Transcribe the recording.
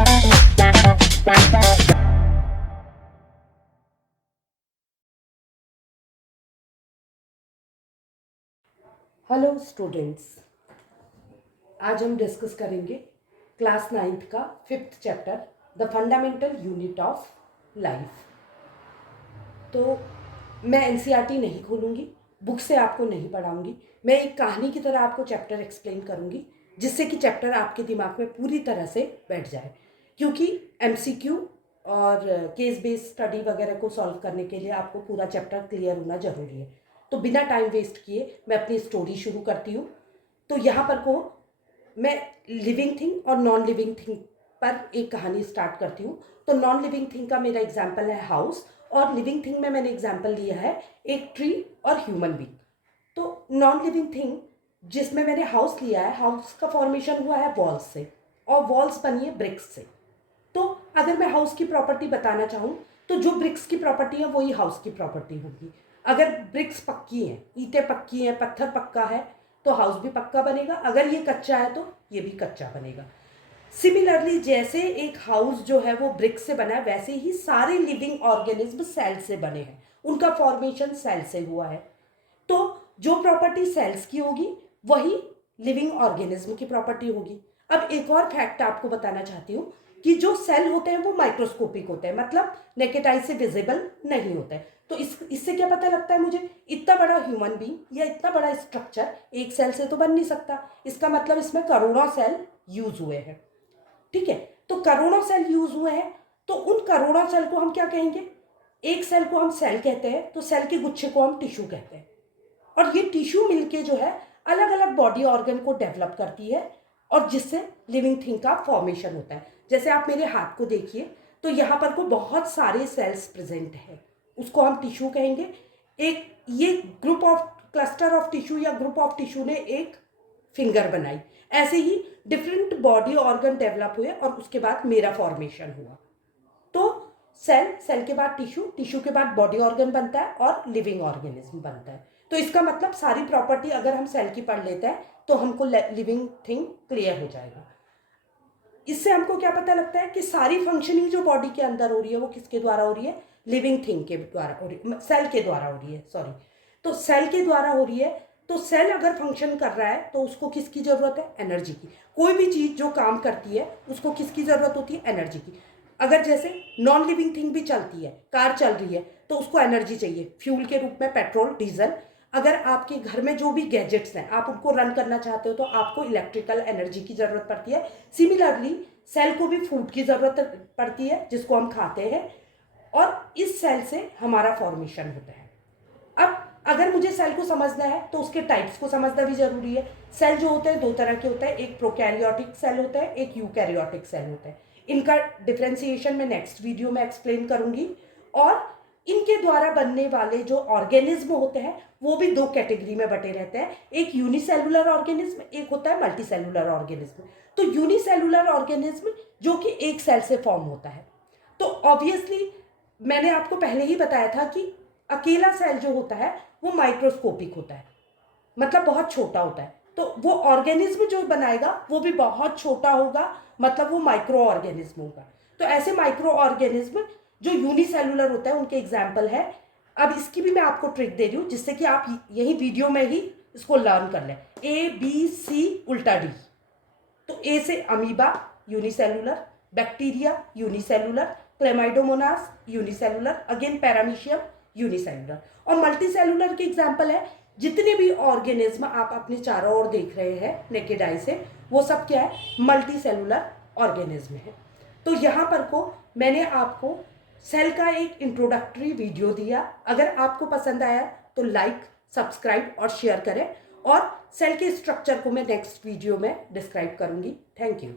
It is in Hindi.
हेलो स्टूडेंट्स, आज हम डिस्कस करेंगे क्लास 9th का 5th chapter the fundamental unit of life. तो मैं एनसीईआरटी नहीं खोलूँगी, बुक से आपको नहीं पढ़ाऊँगी, मैं एक कहानी की तरह आपको चैप्टर एक्सप्लेन करूँगी जिससे कि चैप्टर आपके दिमाग में पूरी तरह से बैठ जाए। क्योंकि एमसीक्यू और केस बेस्ड स्टडी वगैरह को सॉल्व करने के लिए आपको पूरा चैप्टर क्लियर होना ज़रूरी है। तो बिना टाइम वेस्ट किए मैं अपनी स्टोरी शुरू करती हूँ। तो यहाँ पर को मैं लिविंग थिंग और नॉन लिविंग थिंग पर एक कहानी स्टार्ट करती हूँ। तो नॉन लिविंग थिंग का मेरा एग्जाम्पल है हाउस, और लिविंग थिंग में मैंने एग्जाम्पल लिया है एक ट्री और ह्यूमन बीइंग। तो नॉन लिविंग थिंग जिसमें मैंने हाउस लिया है, हाउस का फॉर्मेशन हुआ है वॉल्स से, और वॉल्स बनी है ब्रिक्स से। तो अगर मैं हाउस की प्रॉपर्टी बताना चाहूँ तो जो ब्रिक्स की प्रॉपर्टी है वही हाउस की प्रॉपर्टी होगी। अगर ब्रिक्स पक्की हैं, ईंटें पक्की हैं, पत्थर पक्का है, तो हाउस भी पक्का बनेगा। अगर ये कच्चा है तो ये भी कच्चा बनेगा। सिमिलरली जैसे एक हाउस जो है वो ब्रिक से बना है, वैसे ही सारे लिविंग ऑर्गेनिज्म सेल से बने हैं, उनका फॉर्मेशन सेल से हुआ है। तो जो प्रॉपर्टी सेल्स की होगी वही लिविंग ऑर्गेनिज्म की प्रॉपर्टी होगी। अब एक और फैक्ट आपको बताना चाहती हूँ कि जो सेल होते हैं वो माइक्रोस्कोपिक होते हैं, मतलब नेकेड आई से विजिबल नहीं होते हैं। तो इससे क्या पता लगता है मुझे, इतना बड़ा ह्यूमन बीइंग या इतना बड़ा स्ट्रक्चर एक सेल से तो बन नहीं सकता। इसका मतलब इसमें करोड़ों सेल यूज हुए हैं। ठीक है, तो करोड़ों सेल यूज हुए हैं, तो उन करोड़ों सेल को हम क्या कहेंगे? एक सेल को हम सेल कहते हैं, तो सेल के गुच्छे को हम टिश्यू कहते हैं। और ये टिश्यू मिलके जो है अलग अलग बॉडी ऑर्गन को डेवलप करती है, और जिससे लिविंग थिंग का फॉर्मेशन होता है। जैसे आप मेरे हाथ को देखिए, तो यहाँ पर को बहुत सारे सेल्स प्रेजेंट है, उसको हम टिश्यू कहेंगे। एक ये group of cluster of tissue या ग्रुप ऑफ टिश्यू ने एक फिंगर बनाई। ऐसे ही डिफरेंट बॉडी ऑर्गन डेवलप हुए और उसके बाद मेरा फॉर्मेशन हुआ। तो सेल, सेल के बाद टिश्यू, टिश्यू के बाद बॉडी ऑर्गन बनता है और लिविंग ऑर्गेनिज्म बनता है। तो इसका मतलब सारी प्रॉपर्टी अगर हम सेल की पढ़ लेते हैं तो हमको लिविंग थिंग क्लियर हो जाएगा। इससे हमको क्या पता लगता है कि सारी फंक्शनिंग जो बॉडी के अंदर हो रही है वो किसके द्वारा हो रही है? लिविंग थिंग के द्वारा हो रही है, सेल के द्वारा हो रही है, सॉरी। तो सेल के द्वारा हो रही है। तो सेल अगर फंक्शन कर रहा है तो उसको किसकी जरूरत है? एनर्जी की। कोई भी चीज जो काम करती है उसको किसकी जरूरत होती है? एनर्जी की। अगर जैसे नॉन लिविंग थिंग भी चलती है, कार चल रही है, तो उसको एनर्जी चाहिए फ्यूल के रूप में, पेट्रोल, डीजल। अगर आपके घर में जो भी गैजेट्स हैं आप उनको रन करना चाहते हो तो आपको इलेक्ट्रिकल एनर्जी की जरूरत पड़ती है। सिमिलरली सेल को भी फूड की जरूरत पड़ती है जिसको हम खाते हैं, और इस सेल से हमारा फॉर्मेशन होता है। अब अगर मुझे सेल को समझना है तो उसके टाइप्स को समझना भी जरूरी है। सेल जो होते हैं दो तरह के होते हैं, एक प्रोकैरियोटिक सेल होता है, एक यूकैरियोटिक सेल होता है। इनका डिफ्रेंसिएशन मैं नेक्स्ट वीडियो में एक्सप्लेन करूंगी। और इनके द्वारा बनने वाले जो ऑर्गेनिज्म होते हैं वो भी दो कैटेगरी में बटे रहते हैं, एक यूनिसेलुलर ऑर्गेनिज्म, एक होता है मल्टीसेलुलर ऑर्गेनिज्म। तो यूनिसेलुलर ऑर्गेनिज्म जो कि एक सेल से फॉर्म होता है। तो ऑब्वियसली मैंने आपको पहले ही बताया था कि अकेला सेल जो होता है वो माइक्रोस्कोपिक होता है, मतलब बहुत छोटा होता है। तो वो ऑर्गेनिज्म जो बनाएगा वो भी बहुत छोटा होगा, मतलब वो माइक्रो ऑर्गेनिज्म होगा। तो ऐसे माइक्रो ऑर्गेनिज्म जो यूनिसेलुलर होता है उनके एग्जाम्पल है। अब इसकी भी मैं आपको ट्रिक दे रही हूँ जिससे कि आप यही वीडियो में ही इसको लर्न कर लें। ABC उल्टा डी। तो ए से amoeba unicellular, bacteria unicellular, Chlamydomonas unicellular, again paramecium unicellular. और मल्टीसेलुलर के एग्जाम्पल है जितने भी ऑर्गेनिज्म आप अपने चारों ओर देख रहे हैं नेकेड आई से, वो सब क्या है? मल्टीसेलुलर ऑर्गेनिज्म है। तो यहाँ पर को मैंने आपको सेल का एक इंट्रोडक्टरी वीडियो दिया। अगर आपको पसंद आया तो लाइक, सब्सक्राइब और शेयर करें। और सेल के स्ट्रक्चर को मैं नेक्स्ट वीडियो में डिस्क्राइब करूंगी। Thank you.